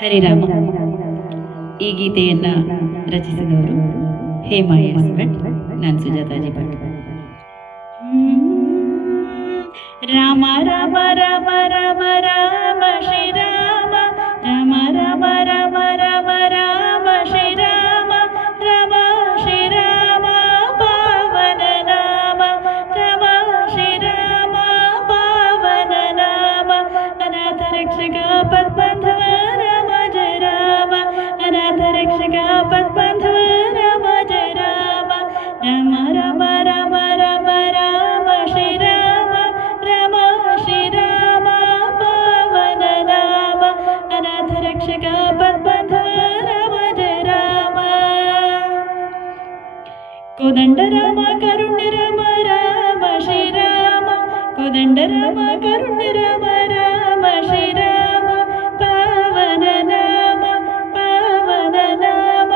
ಹರಿರಾಮ. ಈ ಗೀತೆಯನ್ನು ರಚಿಸಿದವರು ಹೇಮಾ ಎಸ್ ಭಟ್, ನಾನು ಸುಜಾತಾಜಿ ಭಟ್. ರಾಮ ರಾಮ ರಾಮ ರಾಮ ರಾಮ ಶ್ರೀರಾಮ, ರಾಮ ರಾಮ ರಾಮ ರಾಮ ರಾಮ ಶ್ರೀರಾಮ, ರಾಮ ಶ್ರೀರಾಮ ಪಾವನ ನಾಮ, ರಾಮ ಶ್ರೀರಾಮ ಪಾವನ ನಾಮ. ಅನಾಥ ರಕ್ಷಕ ಪದ್ಮಂಧವ ರಾಮ ಜಯ ರಾಮ, ಅನಾಥ ರಕ್ಷಕ ಪದ್ಮಂಧವ ರಾಮ ಜಯ ರಾಮ. ರಾಮ ರಾಮ ರಾಮ ರಾಮ ರಾಮ ಶ್ರೀರಾಮ, ರಾಮ ಶ್ರೀರಾಮ ಪಾವನ ನಾಮ, ಅನಾಥ ರಕ್ಷಕ ಪದ್ಮಂಧವ ರಾಮ ಜಯ ರಾಮ. ಕೋದಂಡ ರಾಮ ಕರುಣ್ಯ ರಾಮ ರಾಮ ಶ್ರೀರಾಮ, ಕೋದಂಡ ರಾಮ ಕರುಣ್ಯ ರಾಮ ರಾಮ ಶ್ರೀರಾಮ ಪಾವನ ನಾಮ, ಪಾವನ ನಾಮ.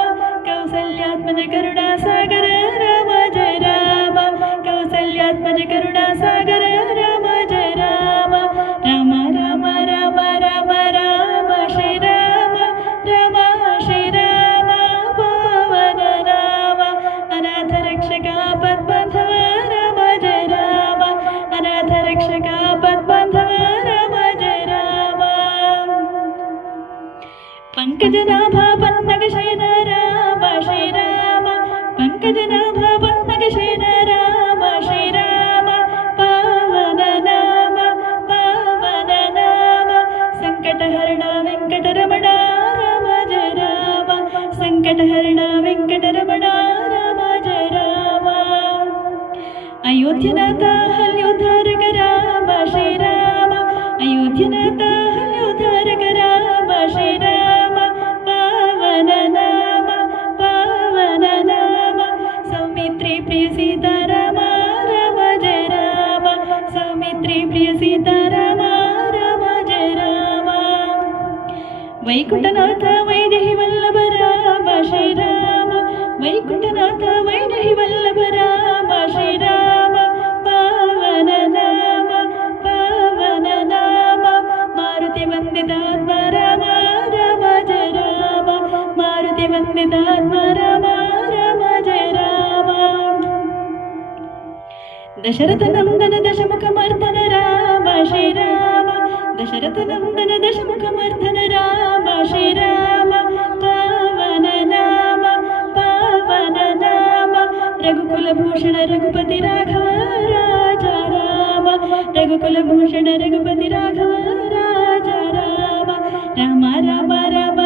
ಕೌಸಲ್ಯಾತ್ಮಜ ಕರುಣಾ ಸಾಗರ ರಾಮ ಜಯ ರಾಮ, ಕೌಸಲ್ಯಾತ್ಮಜ ಕರುಣಾ ಸಾಗರ ರಾಮ ಜಯ ರಾಮ. ರಾಮ ರಾಮ ರಾಮ ರಾಮ ರಾಮ ಶ್ರೀರಾಮ, ರಾಮ ಶ್ರೀರಾಮ ಪಾವನ ನಾಮ, ಅನಾಥ ರಕ್ಷಕ ಪದ್ಮಂಧವ ರಾಮ ಜಯ ರಾಮ, ಅನಾಥ ರಕ್ಷಕ ಪದ್ಮಂಧವ ರಾಮ ಜಯ ರಾಮ. ಪಂಕಜನಾಭ ಪನ್ನಗ ಶಯನ ರಾಮ ಶ್ರೀರಾಮ, ಪಂಕಜನಾಭ ಪನ್ನಗ ಶಯನ ರಾಮ ಶ್ರೀರಾಮ ಪಾವನ ನಾಮ, ಪಾವನ ನಾಮ. ಸಂಕಟಹರಣ ವೆಂಕಟರಮಣ ರಾಮ ಜಯ ರಾಮ, ಸಂಕಟಹರಣ ವೆಂಕಟರಮಣ ರಾಮ ಜಯ ರಾಮ. ಅಯೋಧ್ಯನಾಥ ಹಲ್ಯೋದ್ಧಾರಕ ರಾಮ ಶ್ರೀರಾಮ, ಅಯೋಧ್ಯನಾಥ ಹಲ್ಯೋದ್ಧಾರಕ ರಾಮ ಶ್ರೀರಾಮ ಪಾವನ ನಾಮ, ಪಾವನ ನಾಮ. ಸೌಮಿತ್ರಿ ಪ್ರಿಯ ಸೀತಾರಾಮ ರಾಮ ಜಯ ರಾಮ, ಸೌಮಿತ್ರಿ ಪ್ರಿಯ ಸೀತಾರಾಮ ರಾಮ ಜಯ ರಾಮ. ವೈಕುಂಠನಾಥ ವೈದೇಹಿ ವಲ್ಲಭ ರಾಮ ಶ್ರೀರಾಮ, ವೈಕುಂಠನಾಥ ವೈದೇಹಿ ವಲ್ಲಭ ರಾಮ ಶ್ರೀರಾಮ ಪಾವನ ನಾಮ, ಪಾವನ ನಾಮ. ಮಾರುತಿ ವಂದಿತಾತ್ಮ ರಾಮ ರಾಮ ಜಯ ರಾಮ, ಮಾರುತಿ ವಂದಿತಾತ್ಮ ರಾಮ ರಾಮ ಜಯ ರಾಮ. ದಶರಥ ನಂದನ ದಶಮುಖ ಮರ್ದನ ರಾಮ ಶ್ರೀರಾಮ, ದಶರಥ ನಂದನ ದಶಮುಖ ಮರ್ದನ ರಾಮ ಶ್ರೀರಾಮ ಪಾವನ ನಾಮ, ಪಾವನ ನಾಮ. ರಘುಕುಲ ಭೂಷಣ ರಘುಪತಿ ರಾಘವ ರಾಜ ರಾಮ, ರಘುಕುಲ ಭೂಷಣ ರಘುಪತಿ ರಾಘವ ರಾಜ ರಾಮ. ರಾಮ ರಾಮ ರಾಮ